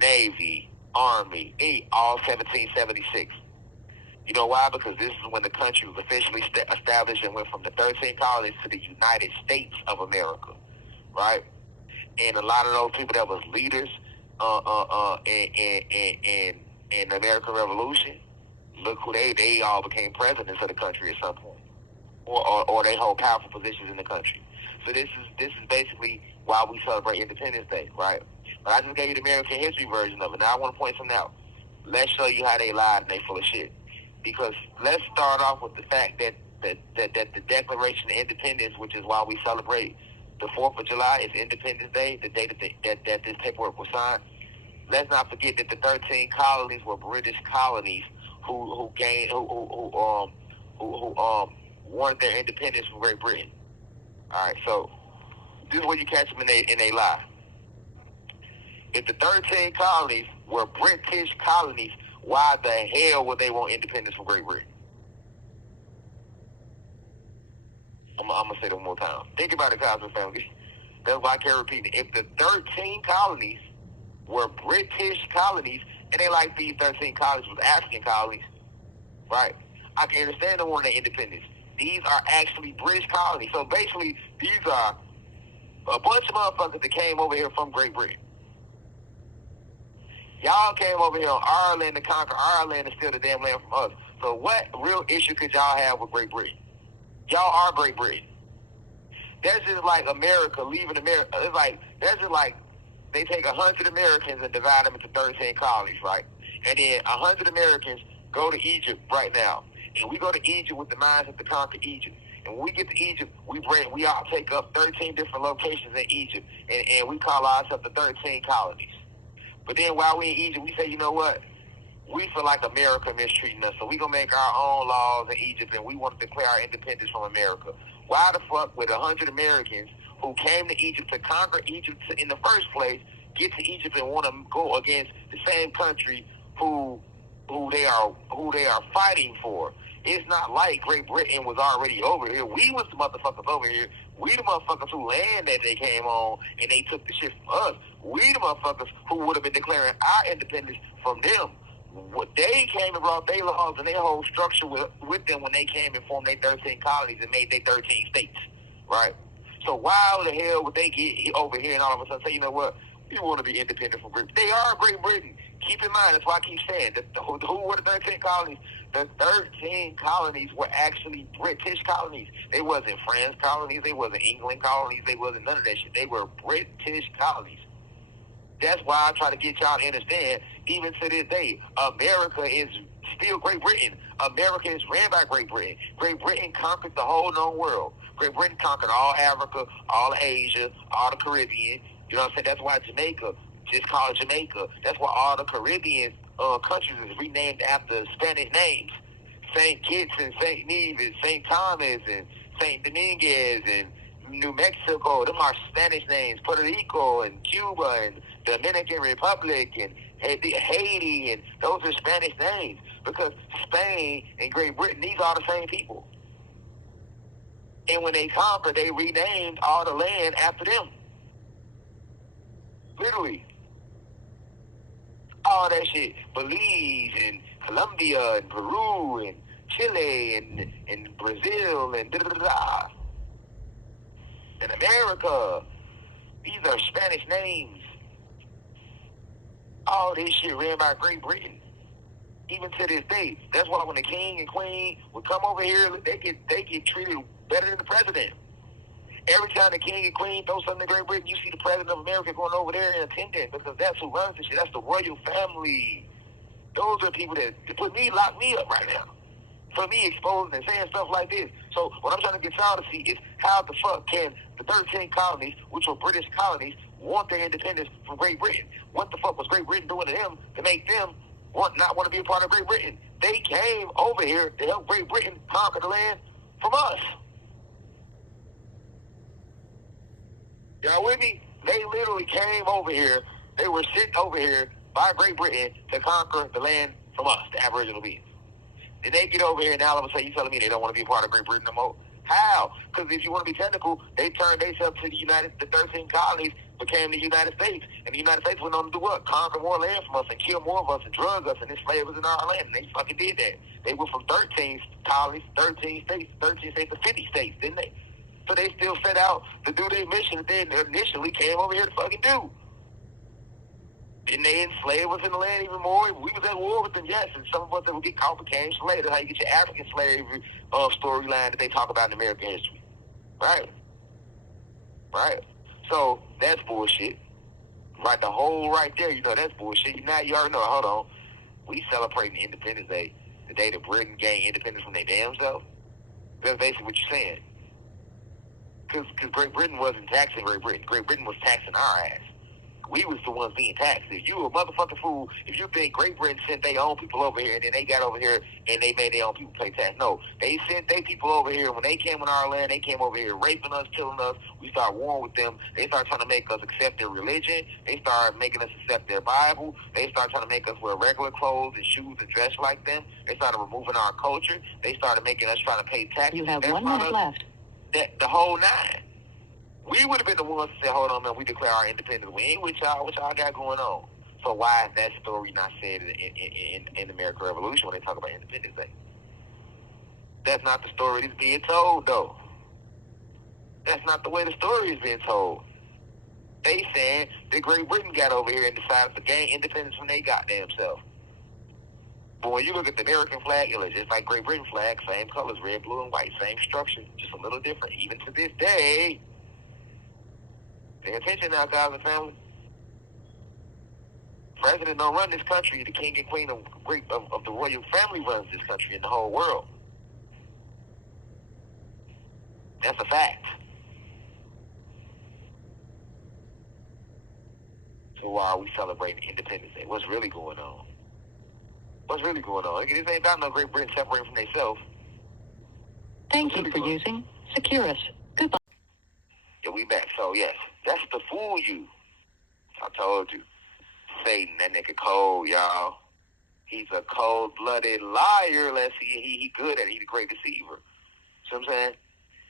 Navy, Army, all 1776. You know why? Because this is when the country was officially established and went from the 13 colonies to the United States of America, right? And a lot of those people that was leaders in the American Revolution, look who they all became presidents of the country at some point, or they hold powerful positions in the country. So this is basically why we celebrate Independence Day, right? But I just gave you the American history version of it. Now I want to point something out. Let's show you how they lied and they full of shit. Because let's start off with the fact that the Declaration of Independence, which is why we celebrate the 4th of July, is Independence Day, the day that this paperwork was signed. Let's not forget that the 13 colonies were British colonies who wanted their independence from Great Britain. All right, so this is where you catch them in they lie. If the 13 colonies were British colonies, why the hell would they want independence from Great Britain? I'm going to say that one more time. Think about it, Cosmic family. That's why I can't repeat it. If the 13 colonies were British colonies, and they like these 13 colonies was African colonies, right? I can understand them wanting their independence. These are actually British colonies. So basically, these are a bunch of motherfuckers that came over here from Great Britain. Y'all came over here on Ireland to conquer Ireland and steal the damn land from us. So what real issue could y'all have with Great Britain? Y'all are Great Britain. That's just like America leaving America. That's just like they take 100 Americans and divide them into 13 colonies, right? And then 100 Americans go to Egypt right now. And we go to Egypt with the mindset to conquer Egypt. And when we get to Egypt, we all take up 13 different locations in Egypt. And we call ourselves the 13 colonies. But then while we in Egypt, we say, you know what? We feel like America mistreating us, so we going to make our own laws in Egypt, and we want to declare our independence from America. Why the fuck would 100 Americans who came to Egypt to conquer Egypt in the first place get to Egypt and want to go against the same country who they are fighting for? It's not like Great Britain was already over here. We was the motherfuckers over here. We the motherfuckers who land that they came on and they took the shit from us. We the motherfuckers who would have been declaring our independence from them. What they came and brought their laws and their whole structure with them when they came and formed their 13 colonies and made their 13 states, right? So why the hell would they get over here and all of a sudden say, you know what, we want to be independent from Great Britain? They are Great Britain. Keep in mind, that's why I keep saying that who were the 13 colonies? The 13 colonies were actually British colonies. They wasn't France colonies. They wasn't England colonies. They wasn't none of that shit. They were British colonies. That's why I try to get y'all to understand, even to this day, America is still Great Britain. America is ran by Great Britain. Great Britain conquered the whole known world. Great Britain conquered all Africa, all Asia, all the Caribbean. You know what I'm saying? That's why Jamaica, just called Jamaica. That's why all the Caribbean countries is renamed after Spanish names. St. Kitts and St. Nevis, St. Thomas and St. Dominguez and New Mexico. Them are Spanish names. Puerto Rico and Cuba and Dominican Republic and Haiti, and those are Spanish names because Spain and Great Britain, these are the same people. And when they conquered, they renamed all the land after them. Literally. All that shit. Belize and Colombia and Peru and Chile and Brazil and da-da-da-da. And America. These are Spanish names. All this shit ran by Great Britain. Even to this day. That's why when the king and queen would come over here, they get treated better than the president. Every time the king and queen throw something to Great Britain, you see the president of America going over there and attending because that's who runs this shit. That's the royal family. Those are the people that lock me up right now for me exposing and saying stuff like this. So what I'm trying to get y'all to see is how the fuck can the 13 colonies, which were British colonies, want their independence from Great Britain? What the fuck was Great Britain doing to them to make them not want to be a part of Great Britain? They came over here to help Great Britain conquer the land from us. Y'all with me? They literally came over here. They were sent over here by Great Britain to conquer the land from us, the Aboriginal beings. Then they get over here and now all of a sudden you telling me they don't want to be a part of Great Britain no more? How? Because if you want to be technical, they turned themselves to the 13 colonies became the United States. And the United States went on to do what? Conquer more land from us and kill more of us and drug us and enslave us in our land. And they fucking did that. They went from 13 colonies, 13 states to 50 states, didn't they? So they still set out to do their mission that they initially came over here to fucking do. Didn't they enslave us in the land even more? We was at war with them, yes, and some of us that would get caught became slaves. That's how you get your African slavery storyline that they talk about in American history. Right? Right? So that's bullshit. Right, the whole right there, you know, that's bullshit. Now you already know, hold on. We celebrating Independence Day, the day that Britain gained independence from their damn self. That's basically what you're saying. Because Great Britain wasn't taxing Great Britain. Great Britain was taxing our ass. We was the ones being taxed. If you a motherfucking fool, if you think Great Britain sent their own people over here and then they got over here and they made their own people pay tax. No, they sent their people over here. When they came on our land, they came over here raping us, killing us. We started warring with them. They started trying to make us accept their religion. They started making us accept their Bible. They started trying to make us wear regular clothes and shoes and dress like them. They started removing our culture. They started making us trying to pay taxes. You have 1 minute left. The whole nine. We would have been the ones to say, hold on, man, we declare our independence. We ain't with y'all. What y'all got going on? So why is that story not said in the American Revolution when they talk about Independence Day? That's not the story that's being told, though. That's not the way the story is being told. They saying that Great Britain got over here and decided to gain independence from their goddamn self. But when you look at the American flag, it's just like Great Britain flag, same colors, red, blue, and white, same structure, just a little different. Even to this day, pay attention now, guys and family. President don't run this country. The king and queen of the royal family runs this country in the whole world. That's a fact. So why are we celebrating Independence Day? What's really going on? What's really going on? This ain't about no Great Britain separating from themselves. Thank you for using Securus. Goodbye. Yeah, we back. So, yes, that's to fool you. I told you. Satan, that nigga cold, y'all. He's a cold-blooded liar. Let's see, he good at it. He's a great deceiver. See what I'm saying?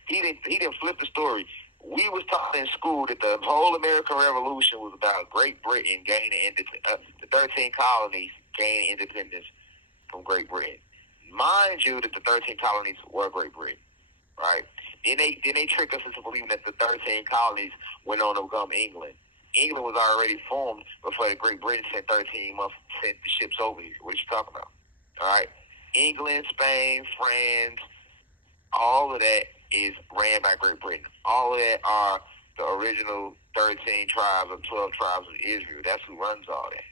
He didn't flip the story. We was taught in school that the whole American Revolution was about Great Britain gaining the 13 colonies gaining independence from Great Britain. Mind you that the 13 colonies were Great Britain, right? Then they trick us into believing that the 13 colonies went on to become England. England was already formed before the Great Britain sent the ships over here. What are you talking about? All right. England, Spain, France, all of that is ran by Great Britain. All of that are the original 13 tribes or 12 tribes of Israel. That's who runs all that.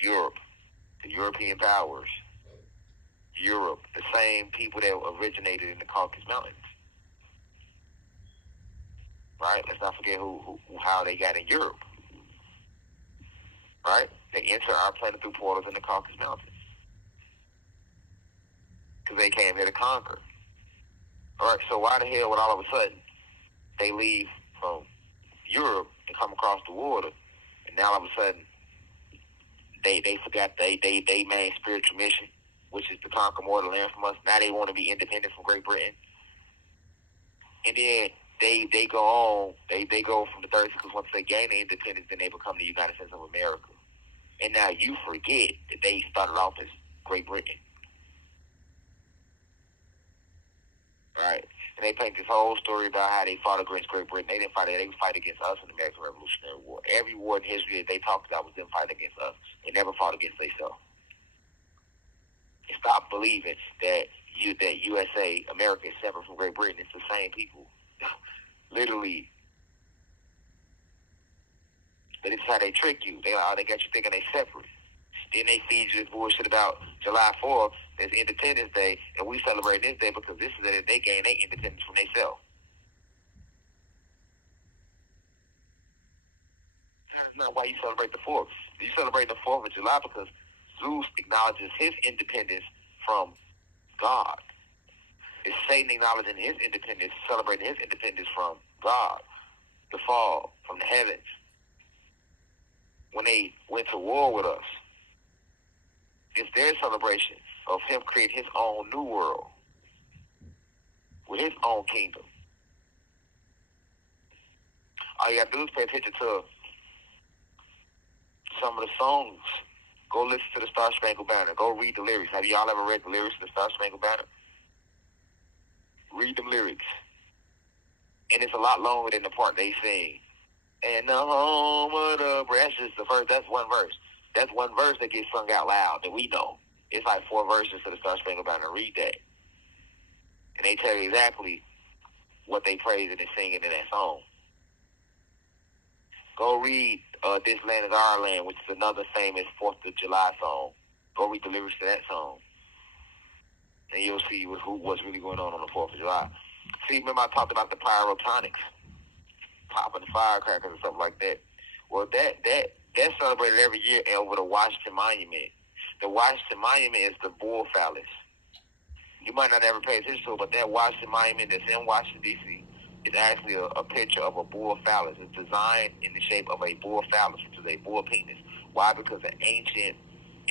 Europe, the European powers. Europe, the same people that originated in the Caucasus Mountains. Right? Let's not forget how they got in Europe. Right? They enter our planet through portals in the Caucasus Mountains. Because they came here to conquer. Alright, so why the hell would all of a sudden they leave from Europe and come across the water, and now all of a sudden they forgot they main spiritual mission, which is to conquer more of the land from us. Now they want to be independent from Great Britain. And then they go on, they go from the 30s, because once they gain their independence, then they become the United States of America. And now you forget that they started off as Great Britain. Right? And they paint this whole story about how they fought against Great Britain. They didn't fight it. They would fight against us in the American Revolutionary War. Every war in history that they talked about was them fighting against us. They never fought against themselves. And stop believing that USA, America, is separate from Great Britain. It's the same people. Literally. But this is how they trick you. They got you thinking they separate. Then they feed you this bullshit about July 4th, it's Independence Day, and we celebrate this day because this is the day they gain their independence from themselves. That's not why you celebrate the 4th. You celebrate the 4th of July because Zeus acknowledges his independence from God. It's Satan acknowledging his independence, celebrating his independence from God, the fall from the heavens. When they went to war with us, it's their celebration of him creating his own new world with his own kingdom. All you gotta do is pay attention to some of the songs. Go listen to the Star Spangled Banner. Go read the lyrics. Have y'all ever read the lyrics of the Star Spangled Banner? Read them lyrics. And it's a lot longer than the part they sing. And the home of the that's just the first. That's one verse. That's one verse that gets sung out loud that we know. It's like 4 verses to the Star Spangled Banner. Read that. And they tell you exactly what they praising and singing in that song. Go read This Land Is Our Land, which is another famous 4th of July song. Go read the lyrics to that song. And you'll see what's really going on the 4th of July. See, remember I talked about the pyrotonics, popping firecrackers and stuff like that. Well, that's celebrated every year over the Washington Monument. The Washington Monument is the bull phallus. You might not ever pay attention to it, but that Washington Monument that's in Washington, D.C., is actually a picture of a bull phallus. It's designed in the shape of a bull phallus, which is a bull penis. Why? Because the ancient,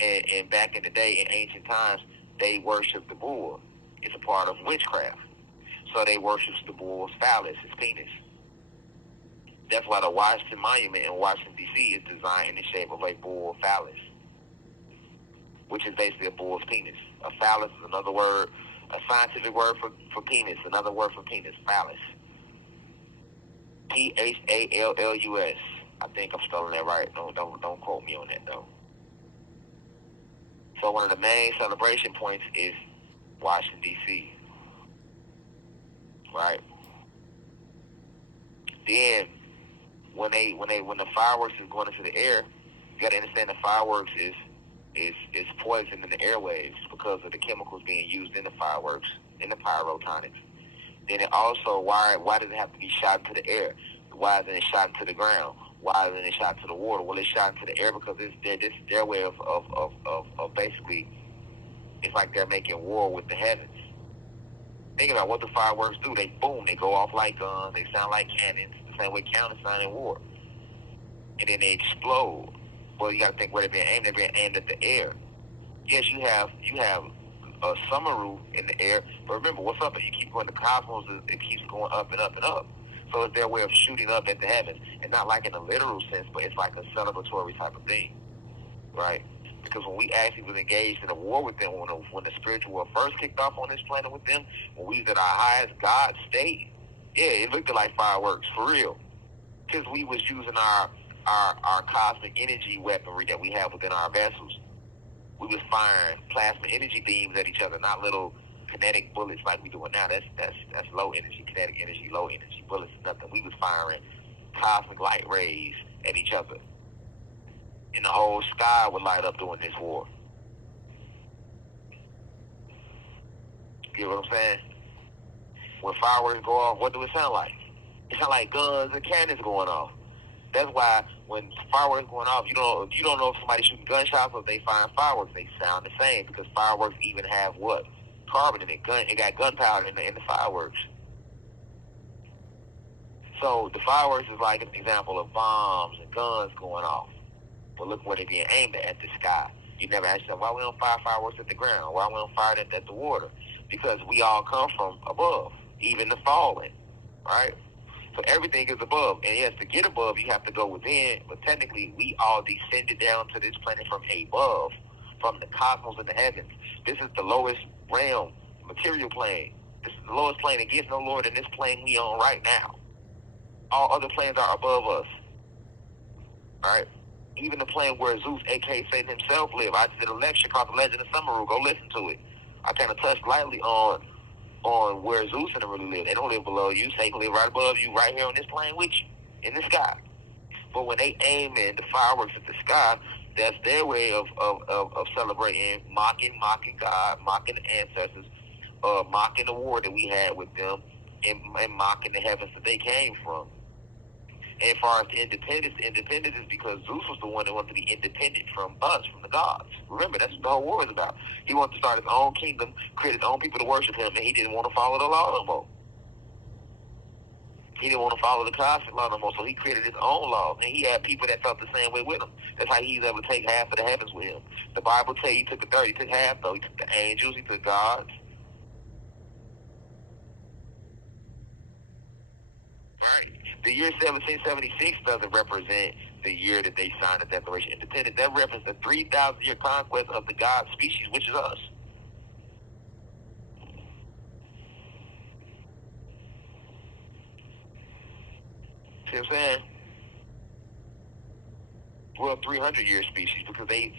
and back in the day, in ancient times, they worshiped the bull. It's a part of witchcraft. So they worship the bull's phallus, his penis. That's why the Washington Monument in Washington, D.C. is designed in the shape of a bull phallus, which is basically a bull's penis. A phallus is another word, a scientific word for penis, another word for penis, phallus. Phallus. I think I'm spelling that right. Don't quote me on that, though. So one of the main celebration points is Washington, D.C., right? Then when the fireworks is going into the air, you gotta understand the fireworks is poison in the airwaves because of the chemicals being used in the fireworks, in the pyrotonics. Then it also, why does it have to be shot into the air? Why isn't it shot into the ground? Why isn't it shot into the water? Well, it's shot into the air because this is their way of basically, it's like they're making war with the heavens. Think about what the fireworks do. They boom, they go off like guns, they sound like cannons, the same way cannons sound in war. And then they explode. Well, you got to think where they're being aimed. They're being aimed at the air. Yes, you have a sumaru in the air, but remember, what's up? You keep going, the cosmos, it keeps going up and up and up. So it's their way of shooting up at the heavens, and not like in a literal sense, but it's like a celebratory type of thing, right? Because when we actually was engaged in a war with them, when the spiritual war first kicked off on this planet with them, when we was at our highest God state, Yeah, it looked like fireworks, for real. Because we was using our cosmic energy weaponry that we have within our vessels. We was firing plasma energy beams at each other, not little kinetic bullets like we doing now. That's low energy, kinetic energy, low energy bullets, nothing. We was firing cosmic light rays at each other. And the whole sky would light up during this war. You know what I'm saying? When fireworks go off, what do it sound like? It sound like guns and cannons going off. That's why when fireworks going off, you don't know if somebody's shooting gunshots or if they firing fireworks. They sound the same because fireworks even have what? Carbon in it. It got gunpowder in the fireworks. So the fireworks is like an example of bombs and guns going off. But look where they're being aimed at the sky. You never ask yourself, why we don't fire fireworks at the ground? Why we don't fire it at the water? Because we all come from above, even the fallen, right? So everything is above. And yes, to get above, you have to go within. But technically, we all descended down to this planet from above, from the cosmos and the heavens. This is the lowest realm, material plane. This is the lowest plane. It gets no lower than this plane we on right now. All other planes are above us, right? Even the plane where Zeus, a.k.a. Satan himself, lived. I just did a lecture called The Legend of Summeru. Go listen to it. I kind of touched lightly on where Zeus and them really live. They don't live below you. Satan live right above you, right here on this plane with you, in the sky. But when they aim in the fireworks at the sky, that's their way of celebrating, mocking God, mocking the ancestors, mocking the war that we had with them, and mocking the heavens that they came from. And as far as independence is because Zeus was the one that wanted to be independent from us, from the gods. Remember, that's what the whole war is about. He wanted to start his own kingdom, create his own people to worship him, and he didn't want to follow the law no more. He didn't want to follow the cosmic law no more, so he created his own law. And he had people that felt the same way with him. That's how he was able to take half of the heavens with him. The Bible tells you he took a third. He took half, though. He took the angels. He took gods. The year 1776 doesn't represent the year that they signed the Declaration of Independence. That represents the 3,000-year conquest of the God species, which is us. See what I'm saying? We're a 300-year species because they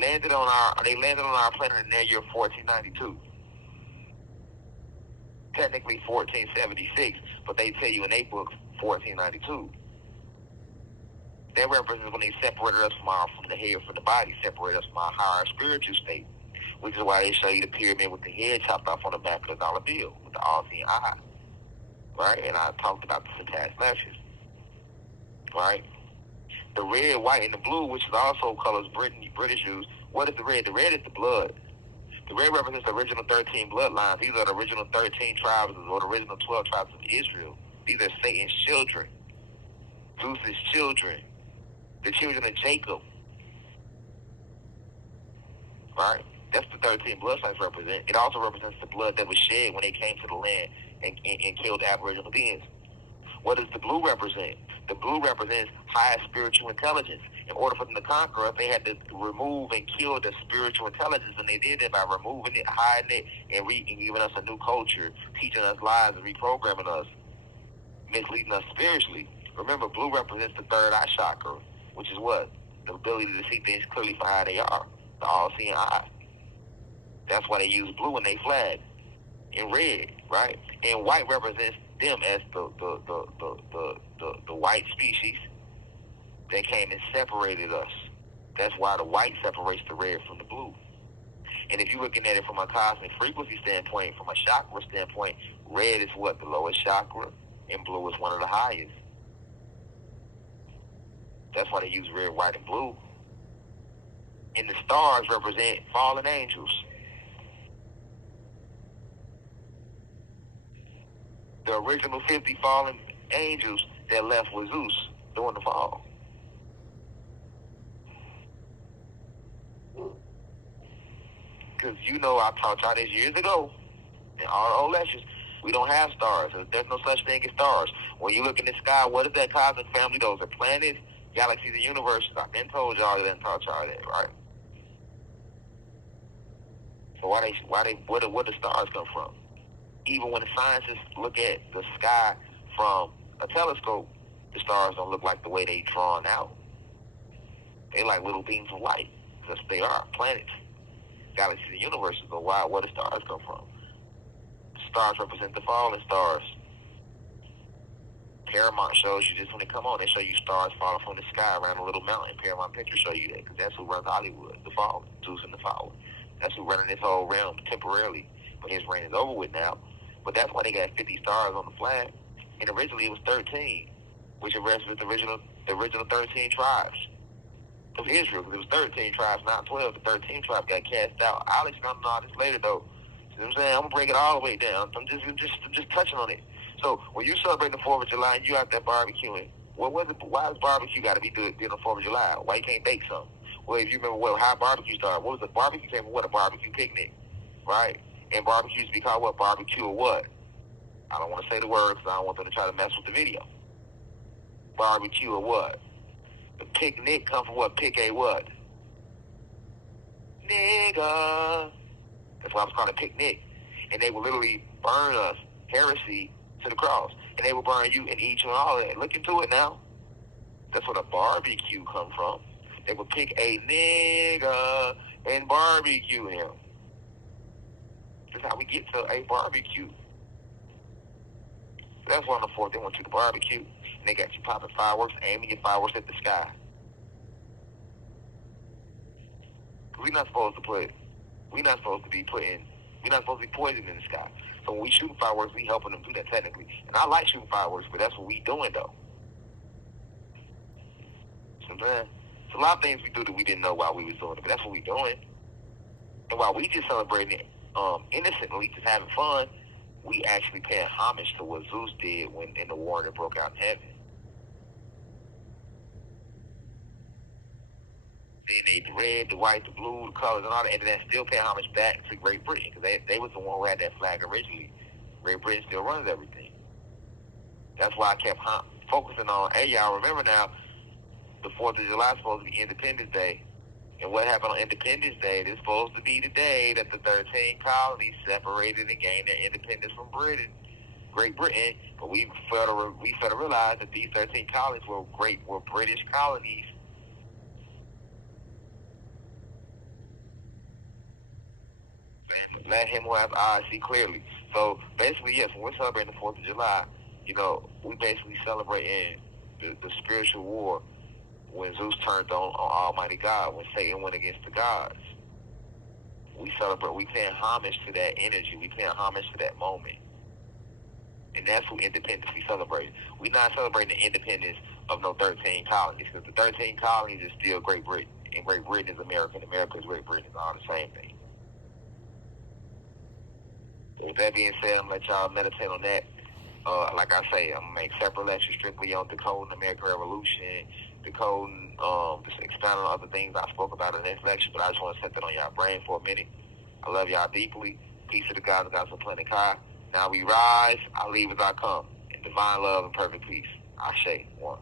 landed on our planet in their year 1492. Technically 1476, but they tell you in their book 1492. That represents when they separated us from the head, from the body, separated us from our higher spiritual state, which is why they show you the pyramid with the head chopped off on the back of the dollar bill with the all-seeing eye, right? And I talked about this in past lectures, right? The red, white, and the blue, which is also colors British use. What is the red? The red is the blood. The red represents the original 13 bloodlines. These are the original 13 tribes or the original 12 tribes of Israel. These are Satan's children, Zeus's children, the children of Jacob, right? That's the 13 bloodlines represent. It also represents the blood that was shed when they came to the land and killed Aboriginal beings. What does the blue represent? The blue represents higher spiritual intelligence. In order for them to conquer us, they had to remove and kill the spiritual intelligence, and they did that by removing it, hiding it, and giving us a new culture, teaching us lies and reprogramming us, misleading us spiritually. Remember, blue represents the third eye chakra, which is what? The ability to see things clearly for how they are, the all-seeing eye. That's why they use blue in their flag, and red, right? And white represents them as the white species that came and separated us. That's why the white separates the red from the blue. And if you're looking at it from a cosmic frequency standpoint, from a chakra standpoint, red is what? The lowest chakra, and blue is one of the highest. That's why they use red, white, and blue. And the stars represent fallen angels. The original 50 fallen angels that left with Zeus during the fall. Because I taught y'all this years ago in all the old lectures. We don't have stars. There's no such thing as stars. When you look in the sky, what is that cosmic family? Those are planets, galaxies, and universes. I've been told y'all that and taught y'all that, right? So where do stars come from? even when the scientists look at the sky from a telescope, the stars don't look like the way they drawn out. They like little beams of light, because they are planets, galaxies, and universes. But why? Where do stars come from? Stars represent the fallen stars. Paramount shows you this when they come on. They show you stars falling from the sky around a little mountain. Paramount Pictures show you that, because that's who runs Hollywood, the fallen, Zeus and the fallen. That's who running this whole realm temporarily. But his reign is over with now. But that's why they got 50 stars on the flag. And originally it was 13, which represents the original 13 tribes of Israel, because it was 13 tribes, not 12. The 13 tribes got cast out. I'll expound on all this later, though. You know what I'm saying? I'm gonna break it all the way down. I'm just touching on it. So when you celebrate the 4th of July and you out there barbecuing, what was it? Why does barbecue got to be doing on the 4th of July? Why you can't bake something? Well, if you remember how barbecue started, what was the barbecue came from? What, a barbecue picnic, right? And barbecue used to be called what? Barbecue or what? I don't want to say the words because I don't want them to try to mess with the video. Barbecue or what? The picnic come from what? Pick a what? Nigga. That's why I was called a picnic. And they would literally burn us, heresy, to the cross. And they would burn you and eat you and all that. Look into it now. That's where the barbecue come from. They would pick a nigga and barbecue him. That's how we get to a barbecue. So that's why on the 4th they want you to barbecue. And they got you popping fireworks, aiming your fireworks at the sky. We're not supposed to be poisoning in the sky. So when we shoot fireworks, we helping them do that technically. And I like shooting fireworks, but that's what we doing though. Sometimes it's a lot of things we do that we didn't know while we was doing it, but that's what we doing. And while we just celebrating it innocently, just having fun, we actually paying homage to what Zeus did when in the war that broke out in heaven. The red, the white, the blue, the colors, and all that, and then still pay homage back to Great Britain, because they was the one who had that flag originally. Great Britain still runs everything. That's why I kept focusing on, hey, y'all remember now, the 4th of July is supposed to be Independence Day. And what happened on Independence Day? It's supposed to be the day that the 13 colonies separated and gained their independence from Great Britain. But we failed to realize that these 13 colonies were British colonies. Let him who has eyes see clearly. So basically, yes, when we're celebrating the 4th of July, we basically celebrating the spiritual war when Zeus turned on Almighty God, when Satan went against the gods. We celebrate, we paying homage to that energy, we paying homage to that moment. And that's who independence we celebrate. We're not celebrating the independence of no 13 colonies, because the 13 colonies is still Great Britain, and Great Britain is America, and America is Great Britain. It's all the same thing. With that being said, I'm going to let y'all meditate on that. Like I say, I'm going to make separate lectures strictly on decoding the American Revolution, decoding, just expounding on other things I spoke about in this lecture, but I just want to set that on y'all brain for a minute. I love y'all deeply. Peace to the gods of Planet Kai. Now we rise, I leave as I come, in divine love and perfect peace. Ashe, one.